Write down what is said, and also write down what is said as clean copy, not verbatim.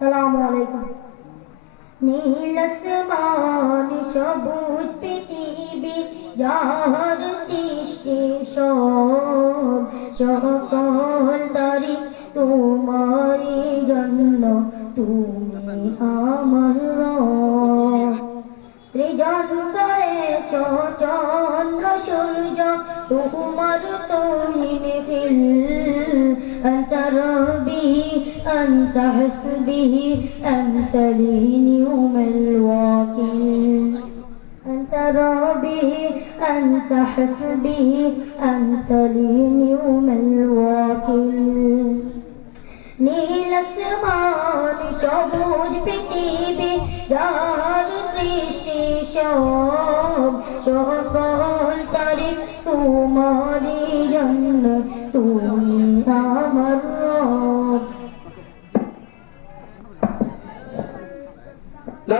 সালামু আলাইকুম। নীল আসমান সবুজ পৃথিবী যার সৃষ্টি সব সকল তারি তোমারই জন্য, তুমি আমার রব। সৃজন করেছ চন্দ্র সূর্য তোমার তুহিন খিল, أنت ربي أنت حسبي أنت لي اليوم الوكيل، أنت ربي أنت حسبي أنت لي اليوم الوكيل। নীল আসমান সবুজ পৃথিবী যার সৃষ্টি সব সকল